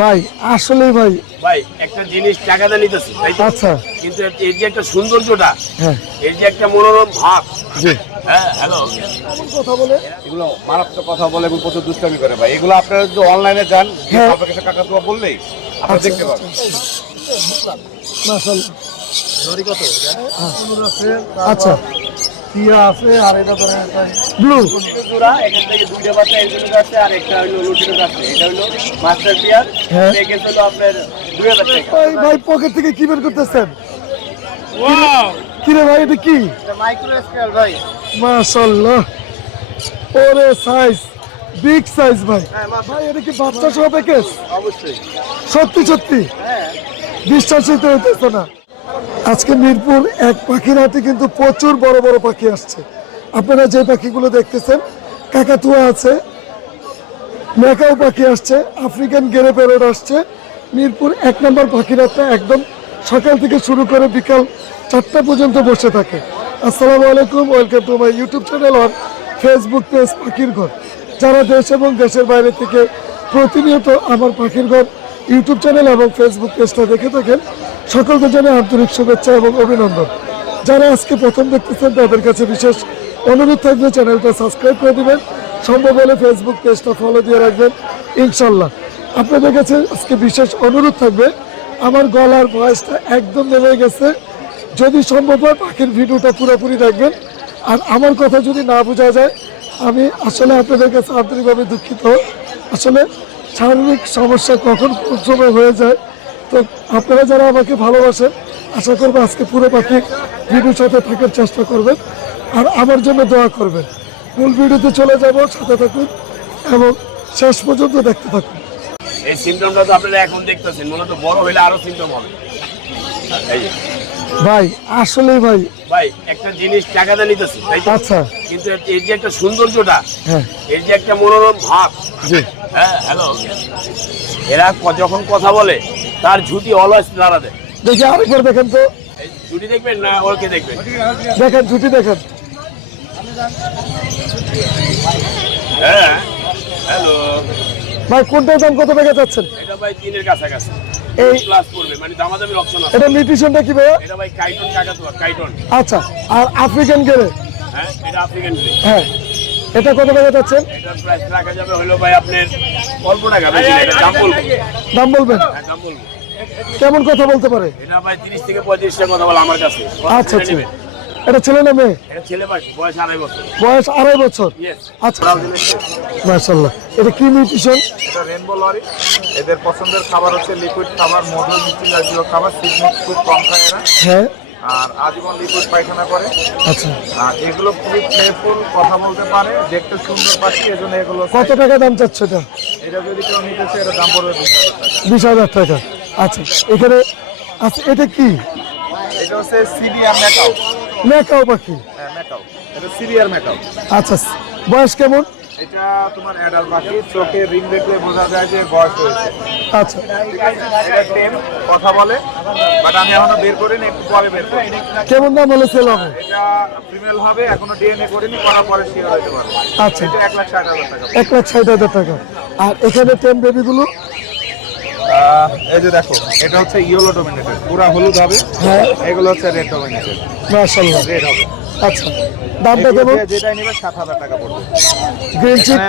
ভাই আসলে ভাই ভাই একটা জিনিস টাকাটা নিতেছি তাই তো? আচ্ছা কিন্তু এই যে একটা সৌন্দর্যটা, হ্যাঁ এই যে একটা মনোরম ভাব। জি হ্যাঁ হ্যালো, কথা বলে এগুলো মারাত্মক কথা বলে এবং প্রচুর দুষ্টামি করে ভাই। এগুলো আপনারা যদি অনলাইনে যান, হ্যাঁ। আপনাকে কাকাতুয়া বললেই আপনারা আচ্ছা দেখতে পাবেন। মাশাআল্লাহ আচ্ছা আচ্ছা টিয়া আছে আর এটা ধরেন একটা ব্লু জোড়া এখান থেকে দুইটা বাচ্চা এগুলো আছে আর একটা হলো লুটিনো আছে। এটা হলো মাস্টার পিয়ার, হ্যাঁ। প্যাকেজ হলো আপনার 2000 টাকা। ভাই ভাই পকেট থেকে কি বের করতেছেন কি রে ভাই এটা কি এটা মাইক্রো স্কেল ভাই। মাশাআল্লাহ ওরে সাইজ বিগ সাইজ ভাই ভাই এটা কি বাচ্চা সহ প্যাকেজ অবশ্যই সত্যি সত্যি হ্যাঁ। বিশ্বাসই তো হইতেছে না আজকে মিরপুর এক পাখির হাটে কিন্তু প্রচুর বড় বড় পাখি আসছে আপনারা যে পাখিগুলো দেখতেছেন কাকাতুয়া আছে মেকাও পাখি আসছে আফ্রিকান গেরে প্যারট আসছে মিরপুর 1 নম্বর পাখির হাটটা একদম সকাল থেকে শুরু করে বিকাল 4টা পর্যন্ত বসে থাকে আসসালামু আলাইকুম welcome to my YouTube channel আর ফেসবুক পেজ পাখির ঘর যারা দেশ এবং দেশের বাইরে থেকে প্রতিনিয়ত আমার পাখির ঘর ইউটিউব চ্যানেল এবং ফেসবুক পেজটা দেখে থাকেন সকলকে জানাই আন্তরিক শুভেচ্ছা এবং অভিনন্দন যারা আজকে প্রথম দেখতেছেন তাদের কাছে বিশেষ অনুরোধ থাকবে চ্যানেলটা সাবস্ক্রাইব করে দিবেন সম্ভব হলে ফেসবুক পেজটা ফলো দিয়ে রাখবেন ইনশাল্লাহ আপনাদের কাছে আজকে বিশেষ অনুরোধ থাকবে আমার গলার ভয়েসটা একদম নেমে গেছে যদি সম্ভব হয় পাখির ভিডিওটা পুরোপুরি দেখবেন আর আমার কথা যদি না বোঝা যায় আমি আসলে আপনাদের কাছে আন্তরিকভাবে দুঃখিত আসলে শারীরিক সমস্যা কখন কোন সময় হয়ে যায় তো আপনারা যারা আমাকে ভালোবাসেন আশা করবো আজকে পুরো পাখি ভিডিওর সাথে থাকার চেষ্টা করবেন আর আমার জন্য দোয়া করবেন মূল ভিডিওতে চলে যাব সাথে থাকুন এবং শেষ পর্যন্ত দেখতে থাকুন এই সিমটমটা তো আপনারা এখন দেখতেছেন, মূলত বড় হইলে আরো সিমটম হবে। এই যে ভাই আসলেই ভাই ভাই একটা জিনিস টাকাটা নিতেছি তাই তো? আচ্ছা কিন্তু এই যে একটা সৌন্দর্যটা, হ্যাঁ এই যে একটা মনোরম ভাব। জি হ্যাঁ হ্যালো, এরা যখন কথা বলে তার ঝুটি অলওয়েজ নাড়া দেয়। দেখি আরেকবার দেখেন তো এই ঝুটি দেখবেন না ওকে দেখবেন? দেখেন জুটি দেখেন হ্যাঁ হ্যালো, ভাই কোনটার দাম কত টাকা চাচ্ছেন এটা ভাই 3-এর কাছাকাছি এই প্লাস পড়বে, মানে দামাদামির অপশন আছে। এটা নিউট্রিশনটা কি ভাইয়া এটা ভাই কাইটন কাকাতুয়া, কাইটন। আচ্ছা আর আফ্রিকান গেলে হ্যাঁ এটা আফ্রিকান গ্রে। হ্যাঁ এটা কত টাকা চাচ্ছেন এটার প্রাইস রাখা যাবে হলো ভাই আপনার অল্প টাকা, বেশি না, এটা দাম বলবো। দাম বলবেন হ্যাঁ দাম বলবো। কেমন কথা বলতে পারে এটা ভাই 30 থেকে 35 টাকা কথা বলে আমার কাছে। আচ্ছা আচ্ছা এটা ছেলে না মেয়ে এটা ছেলে ভাই, বয়স 2.5 বছর। বয়স 2.5 বছর ইয়েস। আচ্ছা মাশাআল্লাহ এটা কি নিউট্রিশন এটা রেনবো লরি। এদের পছন্দের খাবার হচ্ছে লিকুইড খাবার, মধু মিষ্টি জাতীয় খাবার, সিডমিক্স খুব কম খায় এরা। হ্যাঁ আর আজীবন লিকুইড পায়খানা করে। আচ্ছা আর এগুলো খুবই প্লেফুল, কথা বলতে পারে, দেখতে সুন্দর পাখি, এজন্য এগুলো কত টাকা দাম চাচ্ছে এটা এটা যদি কেউ নিতে চায়, এটা দাম পড়বে 20,000 টাকা। 20,000 টাকা আচ্ছা এখানে আচ্ছা এটা কি এটা হচ্ছে সিরিয়ার মেকাও। মেকাও পাখি হ্যাঁ মেকাও, এটা সিরিয়ার মেকাও। আচ্ছা বয়স কেমন এটা তোমার অ্যাডাল্ট পাখি, চোখে রিং দেখলে বোঝা যায় যে বয়স হয়েছে। আচ্ছা ঠিক আছে, এটা টেম, কথা বলে, বাট আমি এখনো বের করিনি, একটু পরে বের করি। কেমন দাম হলে সেল হবে এটা ফিমেল হবে, এখনো ডিএনএ করিনি, করার পরে শিওর হতে পারবো। আচ্ছা এটা 1,60,000 টাকা। 1,60,000 টাকা আর এখানে টেম বেবিগুলো এই যে দেখো, এটা হচ্ছে ইয়েলো ডমিনেটেড, পুরা হলুদ হবে। হ্যাঁ এগুলো হচ্ছে রেড ডমিনেটেড, মাশাআল্লাহ রেড হবে। আচ্ছা দামটা এগুলো কেমন দিয়ে যেটাই নিবে 7,000 টাকা পড়বে। গ্রিন চিপ এখানে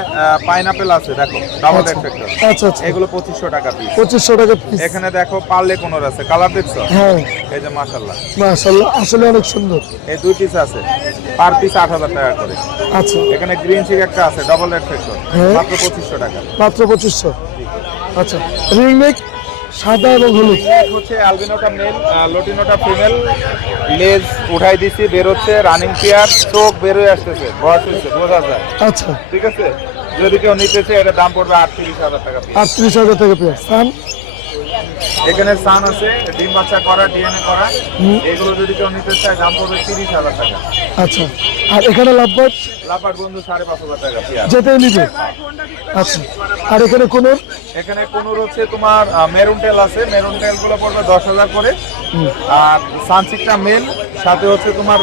পাইনাপেল আছে, দেখো ডাবল আচ্ছা এফেক্টর, আচ্ছা আচ্ছা এগুলো 2,500 টাকা পিস। 2,500 টাকা পিস এখানে দেখো পার্লে কোনর আছে, কালার দেখছো? হ্যাঁ এই যে মাশাআল্লাহ, মাশাআল্লাহ আসলে অনেক সুন্দর এই 2 পিস আছে, পার পিস 8,000 টাকা করে। আচ্ছা এখানে গ্রিন চিক একটা আছে, ডাবল এফেক্টর, হ্যাঁ। মাত্র 2,500 টাকা। মাত্র 2,500 আচ্ছা রিং নেক সাদা এবং হলুদ এক হচ্ছে অ্যালবিনোটা মেল, লটিনোটা ফিমেল, লেজ উঠাই দিছি, বের হচ্ছে, রানিং পেয়ার, চোখ বের হয়ে আসতেছে, বয়স হচ্ছে, বোঝা যায়। আচ্ছা ঠিক আছে, যদি কেউ নিতে চায়, এটা দাম পড়বে 38,000 টাকা piece। 38,000 টাকা পেয়ার সান এখানে সান আছে, ডিম বাচ্চা করা, ডিএনএ করা, এগুলো যদি কেউ নিতে চায়, দাম পড়বে 30,000 টাকা। আচ্ছা আর এখানে লাভবাট লাপাট বন্ধু 5,500 টাকা পেয়ার। যেটাই নিবে আচ্ছা আর এখানে কোনো এখানে কোনোর হচ্ছে তোমার মেরুন টেল আছে, মেরুন টেল গুলো পড়বে 10,000 করে। আর সানসিকটা মেল, সাথে হচ্ছে তোমার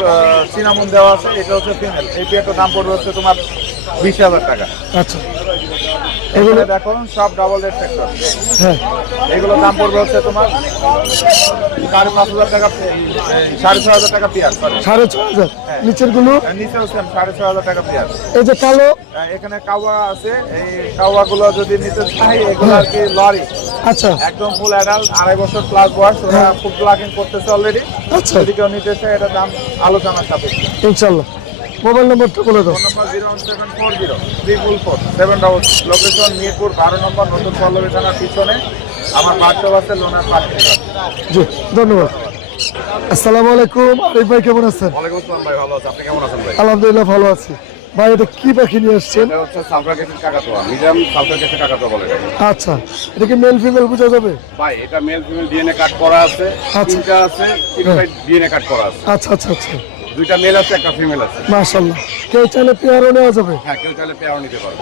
সিনামন দেওয়া আছে, এটা হচ্ছে ফিমেল। এই পেয়ারটার দাম পড়বে হচ্ছে তোমার 20,000 টাকা। আচ্ছা এগুলো এগুলো দেখো সব ডাবল রেড ফ্যাক্টর। হ্যাঁ এগুলো দাম পড়বে হচ্ছে তোমার 5,500 টাকা, 6,500 টাকা পেয়ার। সরি, 6,500। নিচের গুলো নিচে হচ্ছে 6,500 টাকা পেয়ার। এই যে কালো, এখানে কাওয়া আছে, এই কাওয়া গুলো যদি নিতে চাই এগুলো আর কি লরি, আচ্ছা একদম ফুল অ্যাডাল্ট, 2.5 বছর প্লাস বয়স, ওরা ফুড ব্লকিং করতেছে অলরেডি। আচ্ছা যদি কেউ নিতে চায় এটা দাম আলোচনার সাপেক্ষে। ইনশাল্লাহ। মোবাইল নম্বরটা বলে দাও। ফোন নাম্বার 01740 লোকেশন মিরপুর 12 নম্বর নতুন পল্লবী থানার পিছনে। আমার বাথটব আছে লোনার পার্কিং। জি ধন্যবাদ। আসসালামু আলাইকুম, আরিফ ভাই কেমন আছেন? ওয়ালাইকুম আসসালাম ভাই, ভালো আছি। আপনি কেমন আছেন ভাই? আলহামদুলিল্লাহ ভালো আছি। ভাই এটা কি পাখি নিয়ে আসছেন? এটা হচ্ছে সালফার কেসের কাকাতুয়া, মিডিয়াম সালফার কেসের কাকাতুয়া বলে এটাকে। আচ্ছা, এটা কি মেল ফিমেল বোঝা যাবে? ভাই এটা মেল ফিমেল ডিএনএ কাট করা আছে, আচ্ছা। তিনটা আছে, তিনটাই ডিএনএ কাট করা আছে। আচ্ছা আচ্ছা আচ্ছা, দুইটা মেল আছে, একটা ফিমেল আছে। মাশাআল্লাহ। কেউ চাইলে পেয়ারও নেওয়া যাবে? হ্যাঁ, কেউ চাইলে পেয়ারও নিতে পারবে।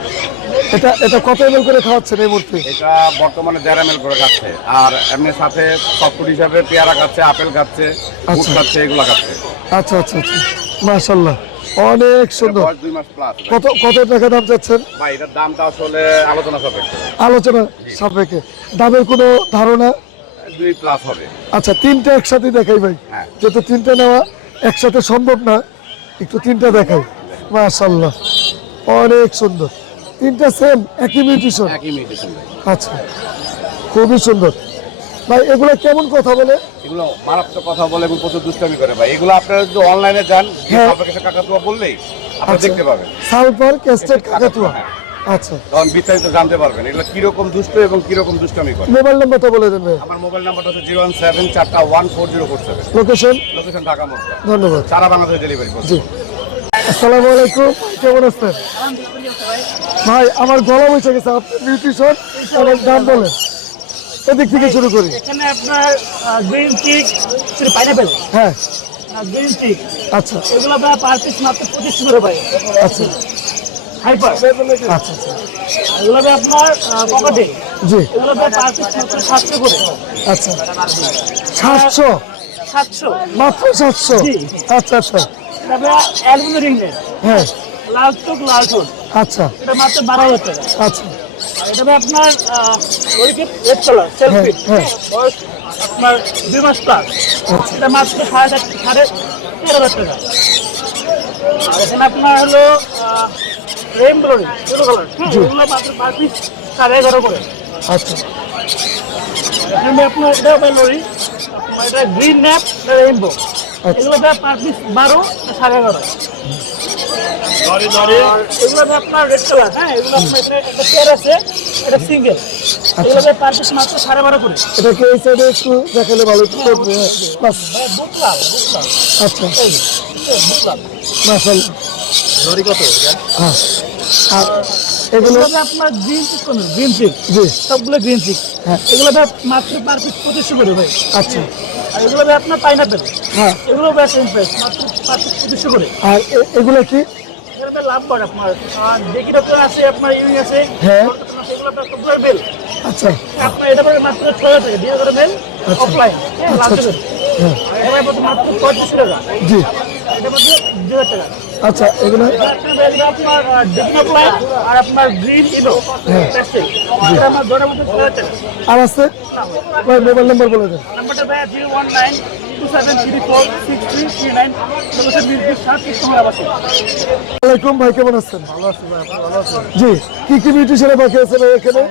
এটা কত এমএল করে খাওয়াচ্ছেন এই মুহূর্তে? এটা বর্তমানে 1.5 ml করে খাচ্ছে, আর এমনি সাথে সফটফুড হিসাবে পেয়ারা খাচ্ছে, আপেল খাচ্ছে, বুট আচ্ছা। খাচ্ছে, এগুলো খাচ্ছে। আচ্ছা আচ্ছা আচ্ছা, মাশাআল্লাহ অনেক সুন্দর। বয়স 2 মাস প্লাস। কত টাকা দাম চাচ্ছেন? ভাই এটার দামটা আসলে আলোচনা সাপেক্ষে, আলোচনা সাপেক্ষে। দামের কোনো ধারণা? 2 প্লাস হবে। আচ্ছা, তিনটা একসাথে দেখাই ভাই, হ্যাঁ। যেহেতু তিনটা নেওয়া একসাথে সম্ভব না, একটু তিনটা দেখাই। মাশাআল্লাহ অনেক সুন্দর, তিনটা সেম একই মিউটেশন। একই মেডিসিন ভাই। আচ্ছা, খুবই সুন্দর। ভাই এগুলো কেমন কথা বলে? এগুলো মারাত্মক কথা বলে এবং প্রচুর দুষ্টামি করে ভাই। এগুলো আপনারা যদি অনলাইনে যান, হ্যাঁ। আপনাকে কাকাতুয়া বললেই আপনারা আচ্ছা, দেখতে পাবেন, সালফার ক্যাস্টেড কাকাতুয়া। হ্যাঁ। আচ্ছা, তখন বিস্তারিত জানতে পারবেন এগুলো কিরকম দুষ্ট এবং কিরকম দুষ্টামি করে। মোবাইল নাম্বারটা বলে দেন ভাই। আমার মোবাইল নাম্বারটা হচ্ছে 017414047। লোকেশন? লোকেশন ঢাকা মধ্যে, ধন্যবাদ। সারা বাংলাদেশে ডেলিভারি করছি। জি, আসসালামু আলাইকুম, কেমন আছেন? ভাই আমার গলা বসে গেছে, আপনি নিউট্রিশন অনেক দাম বলেন, এদিক থেকে শুরু করি। এখানে আপনার গ্রিন চিক, পাইনাপেল, হ্যাঁ গ্রিন চিক, আচ্ছা এগুলো আপনার পার পিস মাত্র 25 করে পাই। আচ্ছা হাইপার, আচ্ছা আচ্ছা, এগুলো আপনার পকেটে, জি এগুলো পার পিস মাত্র 700 করে। আচ্ছা, 700 700 মাত্র 700? জি। আচ্ছা আচ্ছা, তারপরে অ্যালুমিনিয়াম রিং নেট, হ্যাঁ লাল চোখ লাল ঠোঁট, আচ্ছা এটা মাত্র 12,000 টাকা। আচ্ছা আর এটা আপনার ওইকে রেড কালার সেলফি, হ্যাঁ। বয়স আপনার 2 মাস প্লাস, এটা মাত্র 13,500 টাকা। আর এখানে আপনার হলো রেইনবো ইয়েলো কালার, এগুলো মাত্র পার পিস 11.5 করে। আচ্ছা এখানে আপনার এটা লরি, এটা গ্রিন ন্যাপ, এটা রেইনবো, এগুলো পার পিস 12, 11.5। এগুলো আপনার রেড কালার, হ্যাঁ এগুলো আপনার এখানে একটা পেয়ার আছে, এটা সিঙ্গেল, এগুলো পার পিস মাত্র 12.5 করে। এটাকে এই সাইডে একটু দেখালে ভালো একটু করবে, হ্যাঁ বাস। বুকলাম আচ্ছা বুকলাম মাশাআল্লাহ, লরি কত? হ্যাঁ। আর এগুলো? এগুলো আপনার গ্রিন চিক, গ্রিন চিক, জি সবগুলো গ্রিন চিক, হ্যাঁ। এগুলো মাত্র পার পিস 25 করে ভাই। আচ্ছা আর এগুলো আপনার পাইনাপেল, হ্যাঁ। এগুলো বেশ ইন্টারেস্ট মাত্র পার পিস 25 করে। আর এগুলো কি? এখানে লাভ করে আপনার ডেকি ডক্টর আছে, আপনার ইউই আছে, হ্যাঁ। এগুলো আপনার কম্পিউটার বেল, আচ্ছা আপনার এটা পরে মাত্র 6,000 টাকা দিয়ে করে মেল অফলাইন, হ্যাঁ লাভ দেবেন। হ্যাঁ আর এটা পড়ছে মাত্র 35 টাকা, জি এটা পড়ছে 2,000 টাকা। আচ্ছা, এগুলো? আপনার ডেকি অফলাইন আর আপনার গ্রিন ইলো প্লাস্টিক, এটা আমার ধরে মধ্যে 6,000 টাকা। আর আছে ভাই, মোবাইল নাম্বার বলে দেন। নাম্বারটা ভাই 01927346339, লোকেশন মিরপুর 7 ইস্টামার আবাসিক। ওয়ালাইকুম ভাই, কেমন আছেন? ভালো আছে ভাই, আপনি ভালো আছেন? জি, কি কি মিউটেশনে বাকি আছে ভাই এখানে?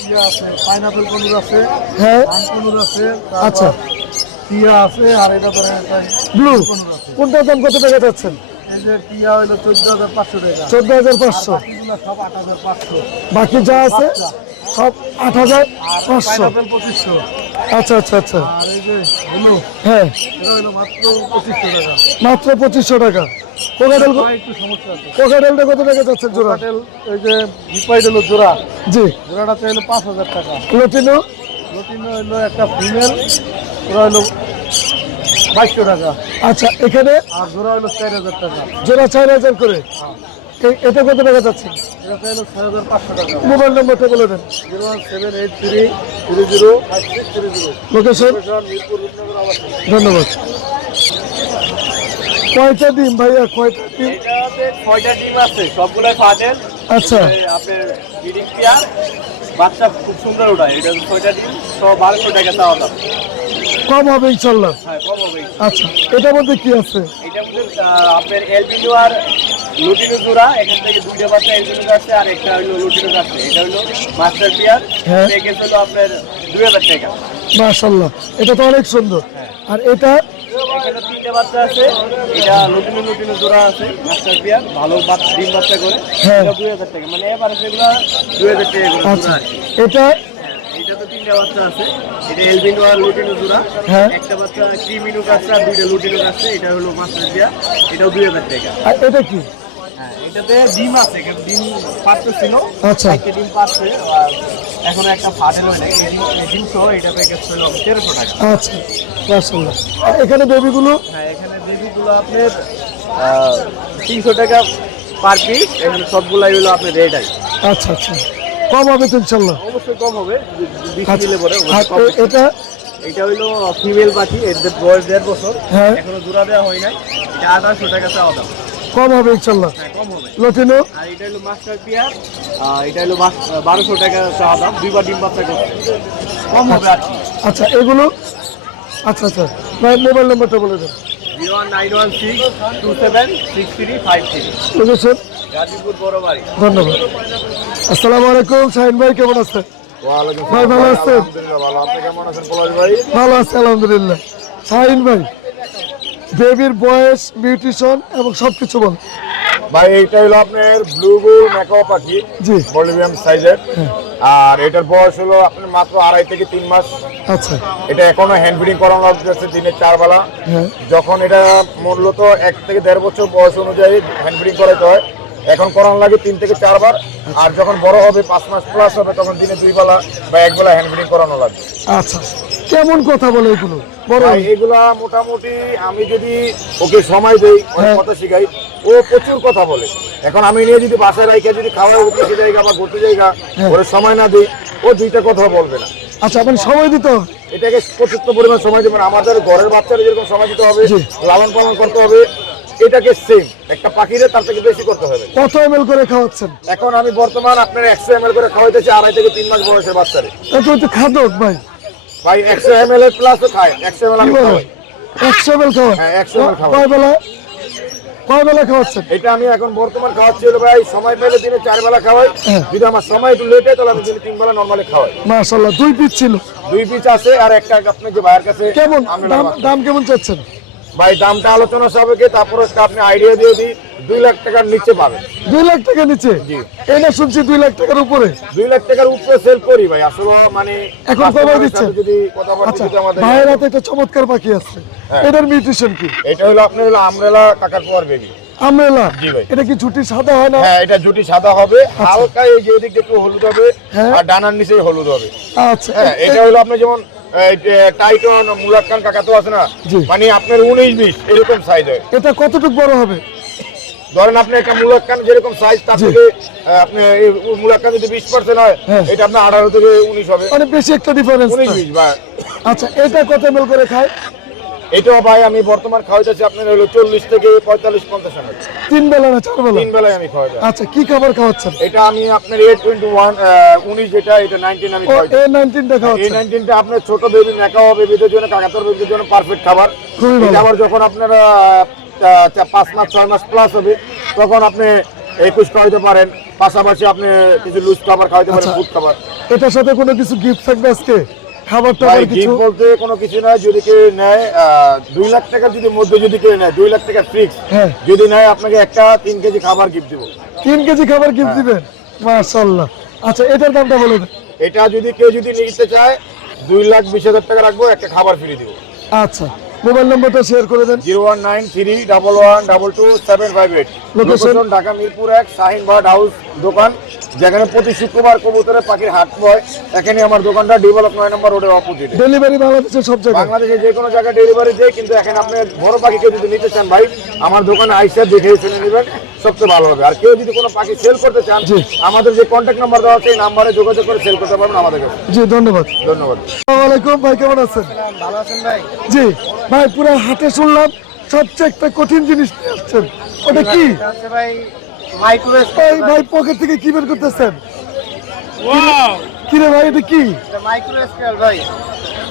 টিয়া আছে, পাইনাপেল কনুর আছে, হ্যাঁ আম কনুর আছে, আচ্ছা, টিয়া আছে, আর এটা ধরেন একটা ব্লু কনুর আছে। কোনটার দাম কত টাকা যাচ্ছেন? এই যে টিয়া হইলো 14,500 টাকা, 14,500, বাকিগুলো সব 8,500। বাকি যা আছে সব 8,500। পাইনাপেল 2500। আচ্ছা আচ্ছা আচ্ছা, আর এই যে ব্লু, হ্যাঁ এটা হইলো মাত্র 2500 টাকা। মাত্র 2500 টাকা। কোকাটেল, ভাই একটু সমস্যা আছে। কোকাটেলটা কত টাকা যাচ্ছেন জোড়া? হোটেল ওই যে বিপাইড হলো জোড়া, জি, জোড়াটা চাইলো 5,000 টাকা। লটিনো? লটিনো হইলো একটা ফিমেল, ওরা হইলো 2200 টাকা। আচ্ছা, এখানে আর জোড়া হইলো 4,000 টাকা। জোড়া 4,000 করে। এটা কত টাকা যাচ্ছেন? এটা চাইলো 6,500 টাকা। মোবাইল নম্বরটা বলে দেন। 01783305630। লোকেশন? মিরপুর রূপনগর আবাসিক। ধন্যবাদ। কয়টা ডিম ভাইয়া, কয়টা ডিম? এটাতে 6টা ডিম আছে, সবগুলাই ফাটেল, আচ্ছা আপনার ব্রিডিং পেয়ার বাচ্চা খুব সুন্দর ওঠায়, এটা 6টা ডিম 1200 টাকা চাওয়া দাম। কম হবে ইনশাল্লাহ। হ্যাঁ কম হবে। আচ্ছা এটার মধ্যে কি আছে? এটার মধ্যে আপনার এলবিনো আর লুটিনো জোড়া, এখান থেকে 2টা বাচ্চা এলবিনো আছে আর একটা হলো লুটিনো আছে। এটা হলো মাস্টার পেয়ার, হ্যাঁ। প্যাকেজ হলো আপনার 2000 টাকা। মাশাআল্লাহ, এটা তো অনেক সুন্দর। আর এটা এখানে 3টা বাচ্চা আছে, এটা লুটিনো জোড়া আছে মাস্টার পেয়ার, ভালো বাচ্চা ডিম বাচ্চা করে, হ্যাঁ। এটা 2000 টাকা, মানে এবারে সেগুলো 2000 টাকা করে আচ্ছা জোড়া আর কি। এটা এটা তো 3টা বাচ্চা আছে, এটা এলবিনো আর লুটিনো জোড়া, হ্যাঁ। একটা বাচ্চা ক্রিমিনো আছে আর 2টা লুটিনো আছে, এটা হলো মাস্টার পেয়ার, এটাও 2000 টাকা। আর এটা কি? হ্যাঁ, এটাতে ডিম আছে, এখানে ডিম পাচ্ছে ছিল, আচ্ছা। একটা ডিম পাচ্ছে, আর এখনো একটা ফাটেল হয় নাই, এই ডিম সহ এটা প্যাকেজ ছিল 1300 টাকা। আচ্ছা মাশাআল্লাহ। আর এখানে বেবিগুলো? হ্যাঁ, এখানে বেবিগুলো আপনার 300 টাকা পার পিস, এখানে সবগুলাই হলো আপনার রেড আই। আচ্ছা আচ্ছা, কম হবে তো ইনশাল্লাহ। অবশ্যই কম হবে, 20 আচ্ছা, নিলে পরে আর অবশ্যই কম হবে। এটা? এটা হইলো ফিমেল পাখি, এর বয়স 1.5 বছর, হ্যাঁ। এখনো জোড়া দেওয়া হয় নাই, এটা 1800 টাকা চাওয়া দাম। কম হবে ইনশাল্লাহ। হ্যাঁ কম হবে। লটিনো? আর এটা হলো মাস্টার পেয়ার, এটা হলো 1200 টাকা চাওয়া দাম, 2বার ডিম বাচ্চা করছে, কম হবে আর কি। আচ্ছা এগুলো? আচ্ছা আচ্ছা, ভাই মোবাইল নাম্বারটা বলে দেন। 09162763533, লোকেশন? গাজীপুর বড় বাড়ি। ধন্যবাদ। আসসালামু আলাইকুম, শাহিন ভাই কেমন আছেন? ভাই ভালো আছেন? ভালো, আপনি কেমন আছেন পলাশ ভাই? ভালো আছে আলহামদুলিল্লাহ। শাহিন ভাই, বেবির বয়স, নিউট্রিশন এবং সবকিছু বল। ভাই এইটা হলো আপনার ব্লু গুল ম্যাকাও পাখি, জি। বলিভিয়ান সাইজের, আর এটার বয়স হলো আপনার মাত্র 2.5 থেকে 3 মাস। আচ্ছা এটা এখনো হ্যান্ড ফিডিং করানো লাগতেছে দিনে 4 বেলা। হ্যাঁ। যখন এটা মূলত 1 থেকে 1.5 বছর বয়স অনুযায়ী হ্যান্ড ফিডিং করাতে হয়, এখন করানো লাগে 3 থেকে 4 বার। আর যখন বড় হবে 5 মাস প্লাস হবে, তখন দিনে 2 বেলা বা 1 বেলা হ্যান্ড ফিডিং করানো লাগবে। আচ্ছা, কেমন কথা বলে এগুলো? বড় ভাই এগুলা মোটামুটি আমি যদি ওকে সময় দেই, অনেক কথা শিখাই, ও প্রচুর কথা বলে। এখন আমি নিয়ে যদি বাসায় রাইখে যদি খাওয়ার উঠে জায়গা বা ঘুরতে জায়গা ওরে সময় না দিই, ও 2টা কথা বলবে না। আচ্ছা, মানে সময় দিতে হবে। এটাকে প্রচুর পরিমাণ সময় দেবেন। আমাদের ঘরের বাচ্চারা যেরকম সময় দিতে হবে, জি। লালন পালন করতে হবে, এটাকে সেম একটা পাখিরে তার থেকে বেশি করতে হবে। কত ml করে খাওয়াচ্ছেন? এখন আমি বর্তমান আপনার 100 ml করে খাওয়াইতেছি 2.5 থেকে 3 মাস বয়সের বাচ্চারে। এত তো খাদক ভাই। ভাই 100 ml এর প্লাস তো খায়, 100 ml আমি খাওয়াই। 100 ml খাওয়া? হ্যাঁ, 100 ml খাওয়াই। কয় বেলা খাওয়াচ্ছেন? এটা আমি এখন বর্তমান খাওয়াচ্ছি হলো ভাই, সময় পেলে দিনে 4 বেলা খাওয়াই। হ্যাঁ। যদি আমার সময় একটু লেট হয় তাহলে আমি দিনে 3 বেলা নরমালি খাওয়াই। মাশাআল্লাহ, 2 পিস ছিল। 2 পিস আছে আর একটা আপনি যে ভাইয়ের কাছে কেমন আমরা দাম? রাখছি। দাম কেমন চাচ্ছেন? ভাই দামটা আলোচনা সাপেক্ষে, তারপরে আপনি আইডিয়া দিয়ে দিই, 2 লাখ টাকার নিচে পাবেন। 2 লাখ টাকা নিচে? জি। এটা শুনছি 2 লাখ টাকার উপরে। 2 লাখ টাকার উপরে সেল করি ভাই, আসলে মানে এখন কমাই customer-এর দিচ্ছেন? সাথে যদি কথাবার্তা আচ্ছা, যদি আমাদের ভাইয়ের হাতে একটা চমৎকার পাখি আছে, হ্যাঁ। এটার নিউট্রিশন কি? এটা হলো আপনার হলো আমরেলা কাকাতুয়ার বেবি। আমরেলা? জি ভাই। এটা কি ঝুটি সাদা হয় না? হ্যাঁ, এটা জুটি সাদা হবে, হালকা এই যে দিকটা একটু হলুদ হবে, হ্যাঁ। আর ডানার নিচে হলুদ হবে। আচ্ছা, হ্যাঁ, এটা হলো আপনার যেমন টাইটন মুলাক্কান কাকাতুয়া আছে না, জি। মানে আপনার 19-20 এরকম সাইজ হয়। এটা কতটুকু বড় হবে? ধরেন আপনি একটা মুলাক্কান যেরকম সাইজ, তার জি। থেকে আপনি এই মুলাক্কান যদি 20% হয়, হ্যাঁ। এটা আপনার 18 থেকে 19 হবে, মানে বেশি একটা ডিফারেন্স। 19-20 বা। আচ্ছা, এটা কত ml করে খায়? এটাও ভাই আমি বর্তমান খাওয়াইতেছি আপনার হলো 40 থেকে 45-50 ml। 3 বেলা না 4 বেলা? 3 বেলায় আমি খাওয়াই। আচ্ছা, কি খাবার খাওয়াচ্ছেন? এটা আমি আপনার 821 যেটা, এটা 19 আমি ও, খাওয়াই। A19 টা এই খাওয়াচ্ছেন? 19টা আপনার ছোট বেবি মেকাও বেবিদের জন্য, কাকাতুয়ার বেবিদের জন্য পারফেক্ট খাবার। খুবই ভালো। এটা আবার যখন আপনার 5 মাস 6 মাস প্লাস হবে, তখন আপনি 21 খাওয়াইতে পারেন। পাশাপাশি আপনি কিছু লুজ খাবার খাওয়াইতে পারেন, আচ্ছা। ফুড খাবার। এটার সাথে কোনো কিছু গিফট থাকবে আজকে? খাবার ভাই টাবার কিছু? গিফট বলতে কোনো কিছু নয়, যদি কেউ নেয় 2 লাখ টাকার যদি মধ্যে যদি কেউ নেয়, 2 লাখ টাকা ফিক্স। হ্যাঁ। যদি নেয় আপনাকে একটা 3 কেজি খাবার গিফট দেবো। 3 কেজি খাবার গিফট হ্যাঁ। দিবেন? মাশাআল্লাহ। আচ্ছা, এটার দামটা বলে দেন। এটা যদি কেউ যদি নিতে চায় 2,20,000 টাকা রাখবো, একটা খাবার ফ্রি দিব। আচ্ছা, মোবাইল নম্বরটা শেয়ার করে দেন। 01931121758। Location? Location Dhaka Mirpur 1 Shahin bird house দোকান, যেখানে প্রতি শুক্রবার কবুতরের পাখির হাট হয়। এখানে আমার দোকানটা ডেভেলপ 9 নম্বর রোডের অপোজিটে। ডেলিভারি বাংলাদেশের সব জায়গায়? বাংলাদেশে যে কোনো জায়গায় ডেলিভারি দেয়, কিন্তু এখানে আপনি বড় পাখি কেউ যদি নিতে চান ভাই, আমার দোকানে আইসা দেখে শুনে নেবেন, সবচেয়ে ভালো হবে। আর কেউ যদি কোনো পাখি সেল করতে চান, জি। আমাদের যে কন্ট্যাক্ট নাম্বার দেওয়া আছে, এই নাম্বারে যোগাযোগ করে সেল করতে পারবেন আমাদের কাছে। জি, ধন্যবাদ। ধন্যবাদ। আসসালামু আলাইকুম ভাই, কেমন আছেন? ভালো আছেন ভাই? জি ভাই, পুরো হাটে শুনলাম সবচেয়ে একটা কঠিন জিনিস নিয়ে আসছেন, ওটা কি? এটা হচ্ছে ভাই মাইক্রো এই ভাই পকেট থেকে কি বের করতেছেন? কি রে ভাই, এটা কি? মাইক্রো স্কেল ভাই।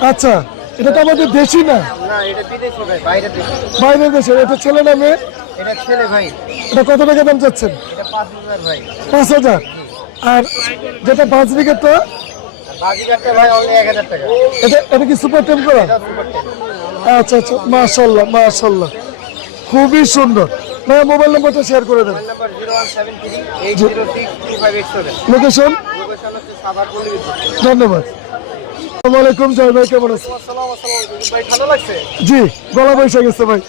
আচ্ছা, এটা তো আমাদের দেশি না, না এটা বিদেশি ভাই, বাইরে দেশি। বাইরের দেশে। এটা ছেলে না মেয়ে? এটা ছেলে ভাই। এটা কত টাকা দাম চাচ্ছেন? এটা 5000 ভাই। 5000। আর যেটা বাজরিকেটটা, বাজিকারটা ভাই only 1000 টাকা। এটা কি সুপার টেম করা? আচ্ছা আচ্ছা, মাশাআল্লাহ মাশাআল্লাহ, খুবই সুন্দর। ভাইয়া মোবাইল নাম্বারটা শেয়ার করে দেন। নাম্বার 0173 806 2587। লোকেশন? লোকেশন হচ্ছে সাভার পল্লী বিদ্যুৎ। ধন্যবাদ। আসসালামু আলাইকুম জয় ভাই, কেমন আছেন? ভাই ভালো লাগছে? জি, গলা বসে গেছে ভাই।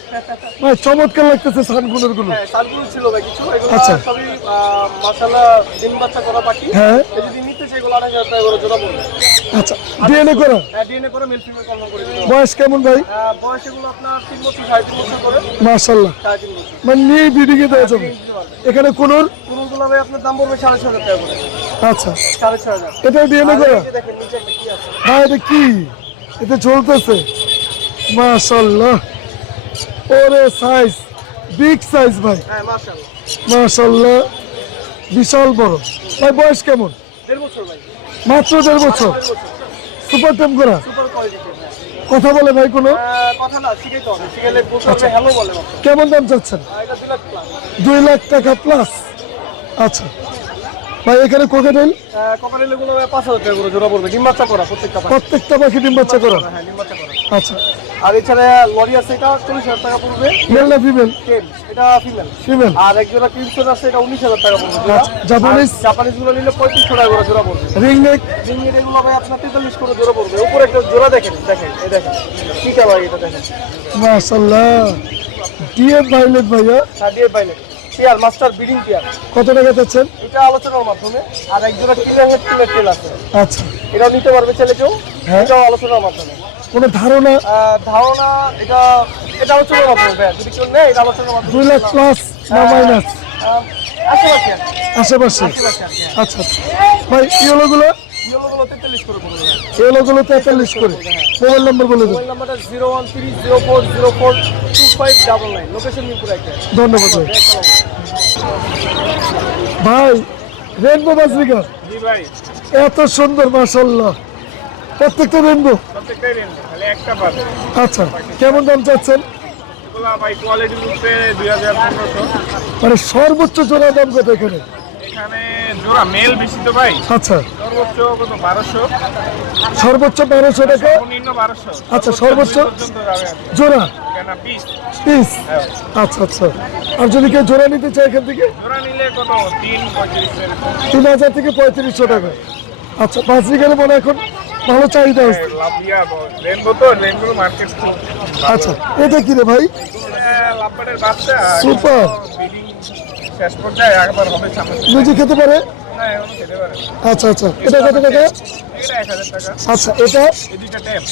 ভাই চমৎকার লাগতেছে সানগুলোর গুলো। সালগুলো ছিল ভাই কিছু, এগুলো আচ্ছা। সবই মাশাআল্লাহ ডিম বাচ্চা করা পাখি। হ্যাঁ যদি নিতে চাই এগুলো 8000 টাকা করে জোড়া পড়বে। আচ্ছা, ডিএনএ করা? ডিএনএ করে মেল ফিমেল কনফার্ম করে দিতে হবে। বয়স কেমন ভাই? বয়স এগুলো আপনার 3 বছর 3.5 বছর করে। মাশাআল্লাহ, 3.5 বছর। মানে নিয়ে বিডিকে দেওয়া যাবে। এখানে কোনোর? কোনগুলো ভাই আপনার দাম পড়বে 6500 টাকা করে। আচ্ছা, 6500। এটা ডিএনএ করা? দেখেন নিচে একটা কি আছে। ভাই এটা কি? এটা ঝুলতেছে, মাশাআল্লাহ। ওরে সাইজ, বিগ সাইজ ভাই, হ্যাঁ মাশাআল্লাহ। মাশাআল্লাহ, বিশাল বড়। ভাই বয়স কেমন? 1.5 বছর ভাই। মাত্র 1.5 বছর। সুপার টেম করা? Super quality. কথা বলে ভাই কোনো? কথা না শিখাইতে হবে, শিখাইলে বুঝতে হ্যালো বলে মাত্র। কেমন দাম চাচ্ছেন? এটা 2 লাখ প্লাস। 2 লাখ টাকা প্লাস। আচ্ছা ভাই, এখানে কোকাটেল? কোকাটেল গুলো 5000 টাকা করে জোড়া পড়বে, ডিম বাচ্চা করা প্রত্যেকটা পাখি। প্রত্যেকটা পাখি ডিম বাচ্চা করা? হ্যাঁ ডিম বাচ্চা করা। আচ্ছা, আর এছাড়া লরি আছে, এটা 40000 টাকা পড়বে। মেল না ফিমেল? টেম, এটা ফিমেল। ফিমেল। আর এক জোড়া ক্রিমসন আছে, এটা 19000 টাকা পড়বে জোড়া। আচ্ছা, জাপানিজ? জাপানিজ গুলো নিলে 3500 টাকা করে জোড়া পড়বে। Ring neck? জিনিয়ার এগুলো ভাই আপনার 43 করে জোড়া পড়বে। উপরে একটা জোড়া দেখেন, দেখেন এই দেখেন কি কালার, এটা দেখেন মাশাআল্লাহ, ডিএফ ভাইলেট ভাইয়া। সাদিয়ে পাইলে পেয়ার মাস্টার ব্রিডিং পেয়ার। কত টাকা চাচ্ছেন? এটা আলোচনার মাধ্যমে। আর এক জোড়া কিলার হেড কিলার টেল আছে, আচ্ছা, এটাও নিতে পারবে ছেলে কেউ। হ্যাঁ। এটাও আলোচনার মাধ্যমে। কোনো ধারণা? ধারণা এটা এটা আলোচনার মাধ্যমে ভাই, যদি কেউ নেয় এটা আলোচনার মাধ্যমে। 2 লাখ প্লাস না মাইনাস? আশেপাশে আশেপাশে। আশেপাশে আর কি। আচ্ছা আচ্ছা ভাই, ইয়েলোগুলো? ইয়েলোগুলো 43 করে পড়বে। ইয়েলোগুলো 43 করে। মোবাইল নাম্বার বলে দেন। মোবাইল নাম্বারটা 01304042599। লোকেশন মিরপুর একটা। ধন্যবাদ ভাই। ভাই রেনবো বাজরিকা জি ভাই, এত সুন্দর, মাশাআল্লাহ, প্রত্যেকটা রেনবো? প্রত্যেকটাই রেঞ্জ, খালি একটা পাবে। আচ্ছা, কেমন দাম চাচ্ছেন? এগুলা ভাই কোয়ালিটির উপরে 2500। মানে সর্বোচ্চ জোড়া দাম কত এখানে? এখানে জোড়া মেল বেশি তো ভাই, আচ্ছা, সর্বোচ্চ কত 1200, সর্বোচ্চ 1200 টাকা। সর্বনিম্ন 1200। আচ্ছা, সর্বোচ্চ 2 পর্যন্ত যাবে আর কি। জোড়া কেন পিস পিস? আচ্ছা আচ্ছা। আর যদি কেউ জোড়া নিতে চায় এখান থেকে? জোড়া নিলে কত 3-35 এরকম। 3000 থেকে 3500 টাকা। আচ্ছা, বাজরিকারে মনে হয় এখন ভালো চাহিদা আছে। লাভিয়া রেনবো তো, রেনবো মার্কেট খুব ভালো। আচ্ছা, এটা কি রে ভাই? লাভবারের বাচ্চা সুপার। ব্রিডিং শেষ পর্যায়ে একবার হবে সামনে। নিজে খেতে পারে? হ্যাঁ এখনো খেতে পারে। আচ্ছা আচ্ছা, এটা কত টাকা? এটা 1000 টাকা। আচ্ছা, এটা এই দুইটা ট্যাপ।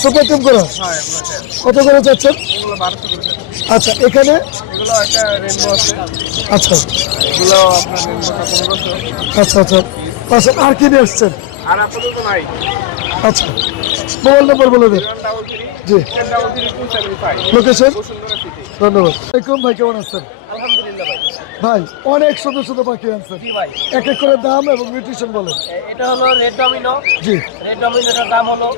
সুপার টেম করা? হ্যাঁ এগুলো ট্যাপ, কত করে চাচ্ছেন? এগুলো 1200 করে। আচ্ছা, এখানে? এগুলো একটা রেনবো আছে, আচ্ছা এগুলো আপনার রেনবোটা 1500। আচ্ছা আচ্ছা। আচ্ছা, আর কি নিয়ে আসছেন? আর আপাতত নাই। আচ্ছা, মোবাইল নাম্বার বলে দেন। 133 জি, 1033 লোকেশন? বসুন্ধরা সিটি। ধন্যবাদ। আসসালামাইকুম ভাই, কেমন আছেন? আলহামদুলিল্লাহ ভাই। ভাই অনেক সুন্দর সুন্দর পাখি আনছেন, জি ভাই, এক এক করে দাম এবং নিউট্রিশন বলেন। এটা হলো রেড ডমিনো। জি, রেড ডমিনোটার দাম হলো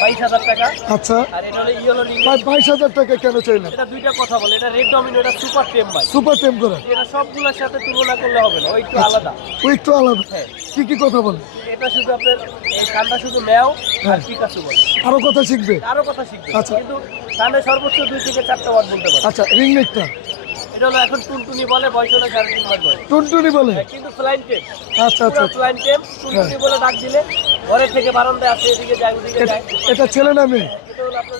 22000 টাকা। আচ্ছা আর এটা হলো ইয়েলো লিলি। ভাই 22000 টাকা কেন চাইলেন? এটা দুইটা কথা বলে, এটা রেড ডমিনো, এটা সুপার টেম ভাই। সুপার টেম করা? এটা সবগুলোর সাথে তুলনা করলে হবে না, ওই একটু আলাদা। ও একটু আলাদা। হ্যাঁ। কি কি কথা বলেন? এটা শুধু আপনার এই কানটা শুধু ম্যাও আর হ্যাঁ। পিকাচু বলে। আরো কথা শিখবে? আরো কথা শিখবে, আচ্ছা। কিন্তু কানে সর্বোচ্চ 2 থেকে 4টা ওয়ার্ড বলতে পারে। আচ্ছা, রিং নেকটা? এটা হলো এখন টুনটুনি বলে, বয়স হলো 3.5 মাস বয়স। টুনটুনি বলে? হ্যাঁ, কিন্তু ফ্লাইং টেম। আচ্ছা আচ্ছা। ফ্লাইং টেম টুনটুনি বলে ডাক দিলে ঘরের থেকে বারান্দায় আসে, এদিকে যায় ওদিকে যায়। এটা ছেলে না মেয়ে? এটা হলো আপনার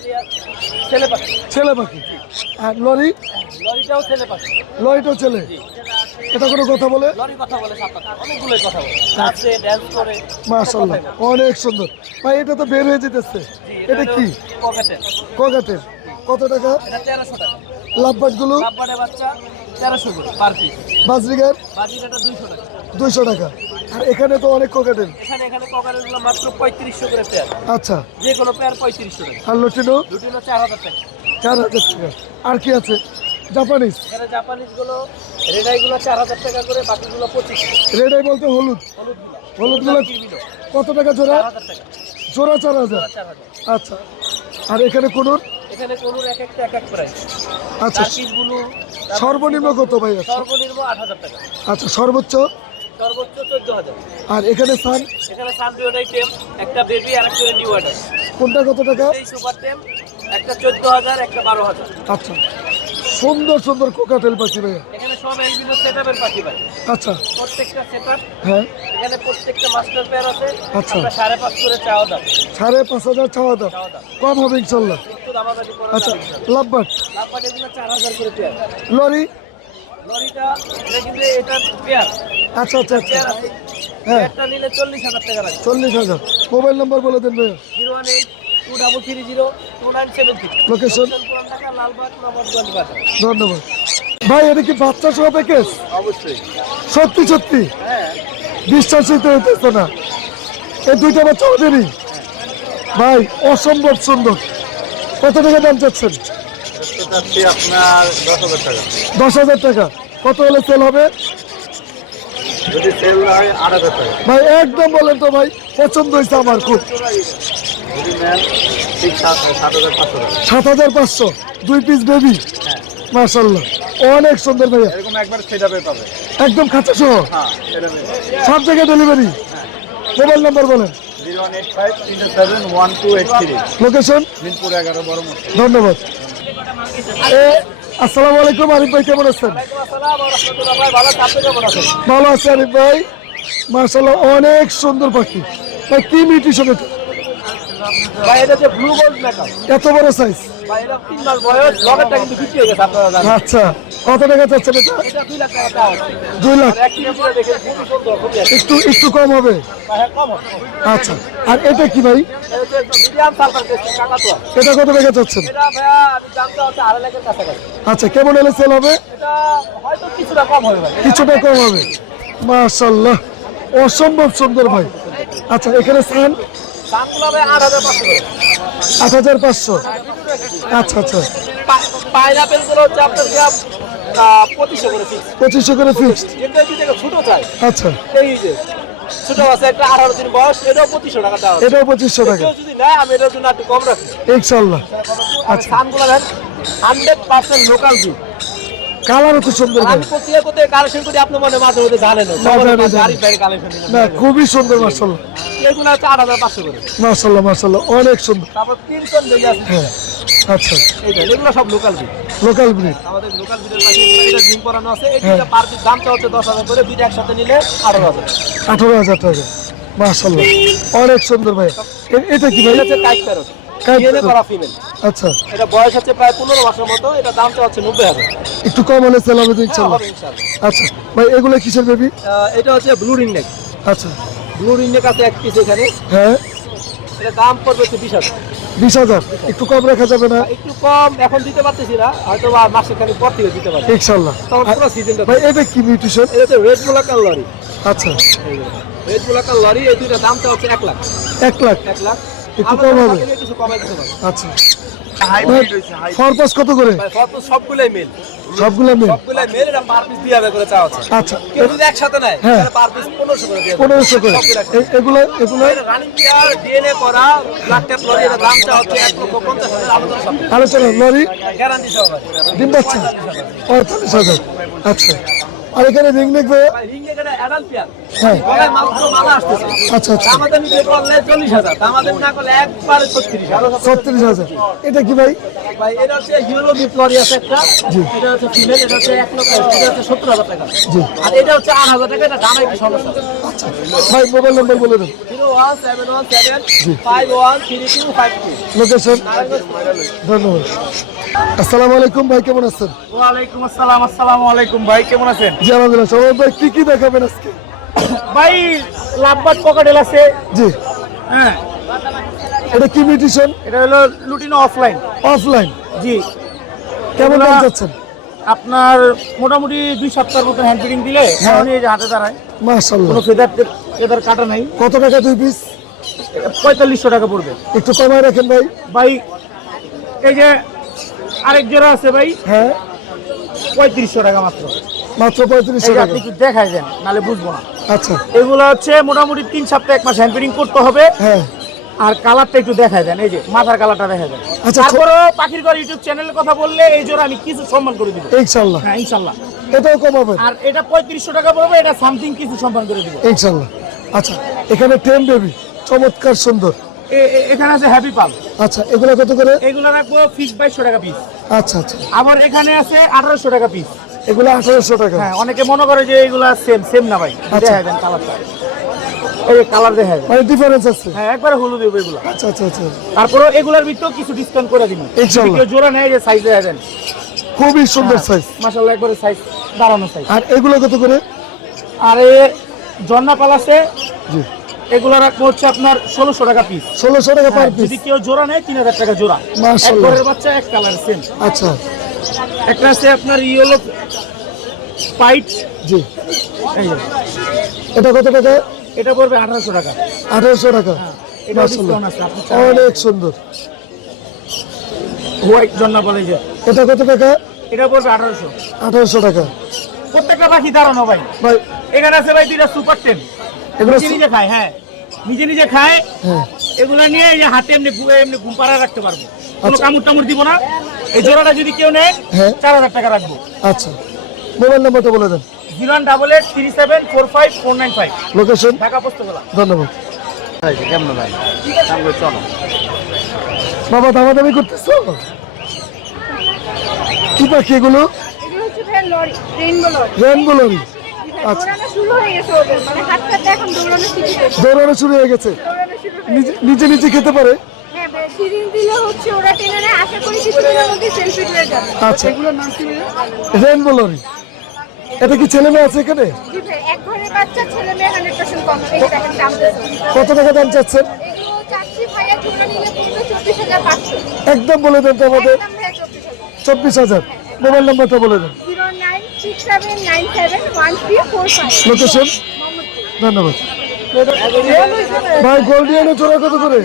ছেলে পাখি। ছেলে পাখি। আর লরি? লরিটাও ছেলে পাখি। লরিটাও ছেলে? এটা কোনো কথা বলে? লরি কথা বলে, অনেকগুলোই কথা বলে, নাচে ড্যান্স করে। মাশাআল্লাহ, অনেক সুন্দর ভাই। এটা তো বের হয়ে যেতেছে, এটা কি? পকেটের। কগাটের? কত টাকা? এটা 1300 টাকা। লাভবাট গুলো? লাভবারের বাচ্চা 1300 করে পার পিস। বাজরিগার? বাজিটা 200 টাকা। 200 টাকা। আর এখানে তো অনেক কগাটের। এখানে ককারেলগুলো মাত্র 3500 করে পেয়ার। আচ্ছা, যে কোনো পেয়ার 3500 টাকা। আর লটিনো? দুটিনো 4000 টাকা। 4000 টাকা। আর কি আছে? জাপানিজ এখানে জাপানিজ গুলো রেডাই গুলো 4000 টাকা করে, বাকিগুলো 25। রেড আই বলতে হলুদ, হলুদগুলো কত টাকা জোড়া? 4000 টাকা জোড়া 4000। 4000। আচ্ছা, আর এখানে কোন? এখানে কোনোর এক একটা এক এক প্রাইস। আচ্ছা, টার্কিশ ব্লু সর্বনিম্ন কত ভাই আছে? সর্বনিম্ন 8000 টাকা, আচ্ছা, সর্বোচ্চ? সর্বোচ্চ 14000। আর এখানে সান এখানে সানডিওটাই টেম, একটা বেবি আর একটা নিউ অর্ডার। কোনটা কত টাকা? এই সুপার টেম একটা 14000, একটা 12000। আচ্ছা, সুন্দর সুন্দর কোকাটেল পাখি ভাইয়া। এখানে সব এলবিনো সেটআপের পাখি ভাই, আচ্ছা, প্রত্যেকটা সেটআপ। হ্যাঁ, এখানে প্রত্যেকটা মাস্টার পেয়ার আছে। আচ্ছা। আমরা 5.5 করে চাওয়া দাম। 5500 চাওয়া দাম, কম হবে ইনশাল্লাহ। একটু দামাদামি করা আচ্ছা, যাবে। লাভবাট, লাভবাট এগুলো 4000 করে পেয়ার। লরি, লরিটা এটা কিন্তু এটা পেয়ার আচ্ছা আচ্ছা আচ্ছা, পেয়ার আছে। হ্যাঁ, পেয়ারটা নিলে 40000 টাকা লাগবে। 40000। মোবাইল নাম্বার বলে দেন ভাইয়া। 018-2330-2973। লোকেশন? পুরান ঢাকা, লালবাগ, নবাবগঞ্জ বাজার। ধন্যবাদ ভাই। এটা কি বাচ্চা সহ প্যাকেজ? অবশ্যই। সত্যি সত্যি হ্যাঁ, বিশ্বাসিত হইতেছে না। এই দুইটা বাচ্চা ওদেরই ভাই, অসম্ভব সুন্দর। কত টাকা দাম চাচ্ছেন? তো যাচ্ছে আপনার 10000 টাকা। 10,000 টাকা। কত হলে সেল হবে যদি সেল হয় 8000 টাকা। ভাই? একদম বলেন তো ভাই, পছন্দ হয়েছে আমার খুব। যদি নেন ঠিক 7500 টাকা। 7500, 2 পিস বেবি, মাশাআল্লাহ, অনেক সুন্দর ভাইয়া। এরকম একবার সেটআপে পাবে। একদম খাঁচা সহ হ্যাঁ, সেটআপে। সব জায়গায় ডেলিভারি। মোবাইল নাম্বার বলেন। 018537128 লোকেশন? মিরপুর 11 বড় মসজিদ। ধন্যবাদ। আসসালামু আলাইকুম, আরিফ ভাই কেমন আছেন? ওয়ালাইকুম আসসালাম ওয়া রাহমাতুল্লাহ। ভাই ভালো আছেন? আপনি কেমন আছেন? ভালো আছে আরিফ ভাই, মাশাআল্লাহ, অনেক সুন্দর পাখি ভাই। কি মিউটেশন এটা? ভাই এটা যে ব্লু গোল্ড মেকআপ এত বড় সাইজ? ভাই, এটা 3 মাস বয়স, লগেরটা কিন্তু বিক্রি হয়ে গেছে আপনারা জানেন। আচ্ছা, কত টাকা চাচ্ছেন এটা? এটা 2 লাখ টাকা দাম। 2 লাখ। আর একটি পুরো দেখে খুবই সুন্দর, খুবই আছে। একটু কম হবে? হ্যাঁ, কম হবে। আচ্ছা, আর এটা কি ভাই? এটা হচ্ছে মিডিয়াম সালফার টেস্ট কাকাতুয়া। এটা কত টাকা চাচ্ছেন? এটা ভাইয়া আমি দামটা হচ্ছে 2.5 লাখের কাছাকাছি। আচ্ছা, কেমন হলে সেল হবে? এটা হয়তো কিছুটা কম হবে ভাই। কিছুটা কম হবে। মাশাআল্লাহ, অসম্ভব সুন্দর ভাই। আচ্ছা, এখানে সান দামগুলো ভাই 8500 করে। 8500। আচ্ছা আচ্ছা, পাইনাপেল গুলো হচ্ছে আপনার গ্রাম 2500 করে ফিক্স। 2500 করে ফিক্সড। যেটা যদি ছোট চাই, আচ্ছা, এই যে ছোট আছে একটা 18 দিন বয়স, এটাও 2500 টাকা দাম। এটাও 2500 টাকা কেউ যদি নেয় আমি এটার জন্য একটু কম রাখি। ইনশাআল্লাহ। আচ্ছা, সানগুলো দেন 100% লোকাল বি। কালারও তো সুন্দর ভাই। আমি কোথায় কোথায় কালেকশন করি আপনি মনে মাঝে মধ্যে জানেন না। জানি। না, খুবই সুন্দর, মাশাআল্লাহ, এগুলো হচ্ছে 8500 করে। মাশাআল্লাহ, মাশাআল্লাহ, অনেক সুন্দর। তারপর 300 বেলি আছে। হ্যাঁ, আচ্ছা, এইটা এগুলো সব লোকাল বি। Local breed. আমাদের লোকাল বিটের পাশে এটা জিম করানো আছে। এই দুইটা পার পিস দামটা হচ্ছে 10000 করে, দুইটা একসাথে নিলে 18000। 18,000 টাকা। মাশাআল্লাহ, অনেক সুন্দর ভাই। এটা কি ভাই? এটা হচ্ছে kite parrot, kite DNA parrot. করা ফিমেল। আচ্ছা, এটা বয়স হচ্ছে প্রায় 15 মাসের মতো। এটা দামটা হচ্ছে 90000। একটু কম হলে সেল হবে তো ইনশাআল্লাহ। হবে ইনশাআল্লাহ। আচ্ছা ভাই, এগুলো কিসের বেবি? এটা হচ্ছে ব্লু রিং নেক। আচ্ছা, ব্লু রিং নেক আছে এক পিস এখানে। হ্যাঁ, এটা দাম পড়বে হচ্ছে 20000। 20,000। একটু কম রাখা যাবে না? একটু কম এখন দিতে পারতেছি না, হয়তো বা মাসে খানিক পর থেকে দিতে পারবো। ইনশাআল্লাহ। তখন পুরো সিজনটা। ভাই, এটা কি মিউটেশন? এটা হচ্ছে রেড মোলাকাল লরি। আচ্ছা, রেড মোলাকাল লরি, এই দুইটা দামটা হচ্ছে 1 লাখ। 1 লাখ। 1 লাখ। একটু কম হবে? কিছু কমাই দিতে পারবো। আচ্ছা, হাইব্রিড হইছে, হাইব্রিড। ফরপাস কত করে? ভাই সবগুলাই মেল। সবগুলো মেল? সবগুলাই মেল। এটা পার পিস 2000 করে চাওয়া হচ্ছে। আচ্ছা, কেউ যদি একসাথে নেয় হ্যাঁ। তাহলে পার পিস 1500 করে দিয়ে দেব। 1500 করে। সবগুলো একসাথে। এগুলো রানিং প্লেয়ার ডিএনএ করা ব্লাড ট্যাপ লরি, এটা দামটা হচ্ছে 1,50,000 আবেদন সব আলোচনা। লরি গ্যারান্টি সহকারে। ডিম বাচ্চা 48,000। আচ্ছা, আর এখানে রিং নেক ভাই? ভাই রিং এখানে অ্যাডাল্ট প্লেয়ার। হ্যাঁ, গলায় মাত্র মালা আসতেছে। আচ্ছা আচ্ছা, আমাদের নিতে করলে 40,000, আমাদের না করলে একবারে 36,000। 36,000। এটা কি ভাই? ভাই এটা হচ্ছে হিরো বিট লরি আছে একটা। এটা হচ্ছে ফিমেল, এটা হচ্ছে 1 লক্ষ, এটা হচ্ছে 70,000 টাকা। জি। আর এটা হচ্ছে 8,000 টাকা। এটা দামে কি সমস্যা? আচ্ছা ভাই, মোবাইল নাম্বার বলে দেন। 01717513252। লোকেশন? ধন্যবাদ। আসসালামু আলাইকুম ভাই, কেমন আছেন? ওয়ালাইকুম আসসালাম। আসসালামু আলাইকুম ভাই, কেমন আছেন? জি আলহামদুলিল্লাহ। সবাই ভাই, কি কি দেখাবেন আজকে? ভাই লাভবাট পকেটেল আছে। জি, হ্যাঁ, এটা কি মিউটেশন? এটা হলো লুটিনো অফলাইন। অফলাইন? জি। কেমন দাম এগুলা- চাচ্ছেন? আপনার মোটামুটি 2 সপ্তাহের মতো হ্যান্ড ফিটিং দিলে এখন এই যে হাতে দাঁড়ায়, মাশাআল্লাহ। কোনো ফেদার কাটা নাই। কত টাকা 2 পিস? 4500 টাকা পড়বে। একটু কমায় রাখেন ভাই। ভাই এই যে আরেক জোড়া আছে ভাই, হ্যাঁ, 3500 টাকা মাত্র। মাত্র 3500 এই যে টাকা। আপনি একটু দেখাই দেন, নাহলে বুঝবো না। আচ্ছা এগুলো হচ্ছে মোটামুটি 3 সপ্তাহ 1 মাস হ্যান্ড ফিডিং করতে হবে। হ্যাঁ আর কালারটা একটু দেখাই দেন, এই যে মাথার কালারটা দেখা দেন। আচ্ছা, তারপরেও পাখির ঘর ইউটিউব চ্যানেলের কথা বললে এই জোড়া আমি কিছু সম্মান করে দিব। ইনশাআল্লাহ হ্যাঁ ইনশাল্লাহ। এটাও কমাবেন আর এটা 3500 টাকা পড়বে, এটা সামথিং কিছু সম্মান করে দিব। ইনশাআল্লাহ। আচ্ছা এখানে টেম বেবি চমৎকার সুন্দর। এখানে আছে হ্যাপি পাল, আচ্ছা এগুলো কত করে? এগুলো রাখবো ফিক্স 2200 টাকা পিস। আচ্ছা আচ্ছা আবার এখানে আছে 1800 টাকা পিস। এগুলো 1800 টাকা। হ্যাঁ অনেকে মনে করে যে এগুলা সেম না ভাই। আচ্ছা। দেখা দেন কালারটা, এই যে কালার দেখা দেন। মানে ডিফারেন্স আছে। হ্যাঁ একবারে হলুদ হবে এগুলা। আচ্ছা আচ্ছা আচ্ছা তারপরেও এগুলার ভিতরেও কিছু ডিসকাউন্ট করে দিন। ইনশাআল্লাহ। কেউ জোড়া নেয় যে সাইজ দেখা দেন। খুবই সুন্দর সাইজ। মাশাআল্লাহ একবারে সাইজ দাঁড়ানো সাইজ। আর এগুলো কত করে? আর এ জন্না পাল আছে, জি এগুলো রাখবো হচ্ছে আপনার 1600 টাকা পিস। 1600 টাকা পার পিস। যদি কেউ জোড়া নেয় 3000 টাকা জোড়া। এক মাশাআল্লাহ। ঘরের বাচ্চা এক কালার সেম। আচ্ছা একটা আছে আপনার ইয়েলো পাইট, জি এই যে এটা কত টাকা? এটা পড়বে 1800 টাকা। 1800 টাকা। এটা মাশাআল্লাহ ডিসকাউন্ট আছে, আপনি চাইলে। অনেক সুন্দর। হোয়াইট জন্না পাল, এই যে এটা কত টাকা? এটা পড়বে 1800। 1800 টাকা। প্রত্যেকটা পাখি দাঁড়ানো ভাই। ভাই এখানে আছে ভাই দুইটা সুপার টেন, এগুলো নিজে নিজে খায়। হ্যাঁ নিজে খায়। হ্যাঁ এগুলো নিয়ে এই যে হাতে এমনি ঘুম পাড়া রাখতে পারবো, কোনো আচ্ছা। কামড় টামড় দিব না। এই জোড়াটা যদি কেউ নেয় হ্যাঁ। 4000 টাকা রাখবো। আচ্ছা মোবাইল নাম্বারটা বলে দেন। 01883745495, লোকেশন। ঢাকা পোস্তগোলা। ধন্যবাদ। কেমন ভাই? চলো। বাবা দামাদামি করতেছো? কি পাখি এগুলো? এগুলো হচ্ছে ভাই lory, rainbow lory. Rainbow lory. আচ্ছা দৌড়ানো শুরু হয়ে গেছে ওদের, মানে হাতটাতে এখন দৌড়ানো শিখেছে। দৌড়ানো শুরু হয়ে গেছে। দৌড়ানো শুরু হয়ে নিজে গেছে। নিজে নিজে খেতে পারে। হ্যাঁ ভাই, সিরিঞ্জ দিলে হচ্ছে ওরা টেনে নেয়, আশা করি কিছুদিনের মধ্যে সেলফি হয়ে যাবে। আচ্ছা এগুলোর নাম কি ভাইয়া? Rainbow lory. এটা কি ছেলে মেয়ে আছে এখানে? জি ভাই, এক ঘরের বাচ্চা, ছেলে মেয়ে 100% কম। এই যে দেখেন দাম দিয়েছে। কত টাকা দাম চাচ্ছেন? এগুলো চাচ্ছি ভাইয়া জোড়া নিলে পড়বে 24,500। একদম বলে দেন তো আমাদের। একদম ভাইয়া 24,000। 24,000। মোবাইল নাম্বারটা বলে দেন। 09679713445। লোকেশন। ধন্যবাদ। ভাই গোল্ডিয়ানের জোড়া কত করে?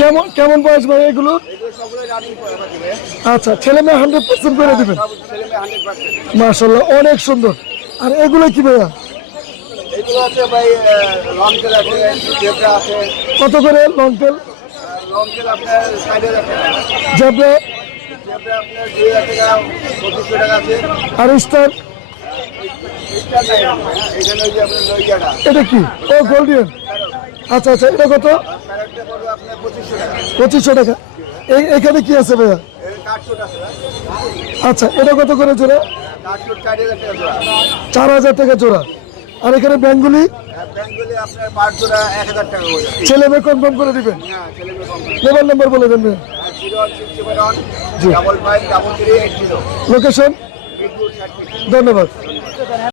কেমন কেমন বয়স ভাই এগুলো? আচ্ছা ছেলে মেয়ে 100% করে দিবেন। মাশাআল্লাহ অনেক সুন্দর। আর এগুলো কি ভাইয়া? এগুলো আছে ভাই লংটেল আছে, জেব্রা আছে। কত করে লংটেল? লংটেল আপনার 60,000 টাকা। জেব্রা জেব্রা আপনার 2,000 টাকা, 2500 টাকা আছে। আর স্টার? এটা নাই, এখানে ওই যে আপনার লইয়াটা। এটা কি? ও গোল্ডিয়ান। আচ্ছা আচ্ছা এটা কত? প্যারেটটা পড়বে আপনার 2500 টাকা। 2500 টাকা। এখানে কি আছে ভাইয়া? এর কাঠচুট আছে। আচ্ছা এটা কত করে জোড়া? কাঠচুট 40,000 টাকা জোড়া। 4000 টাকা জোড়া। আর এখানে বেঙ্গলি আর ব্যাঙ্গলি আপনার পার জোড়া 1000 টাকা করে। ছেলে মেয়ে কনফার্ম করে দিবেন। হ্যাঁ, ছেলে মেয়ে কম। মোবাইল নাম্বার বলে দেন ভাইয়া। 01671 জি। 553380। লোকেশন। মিরপুর 60। ধন্যবাদ।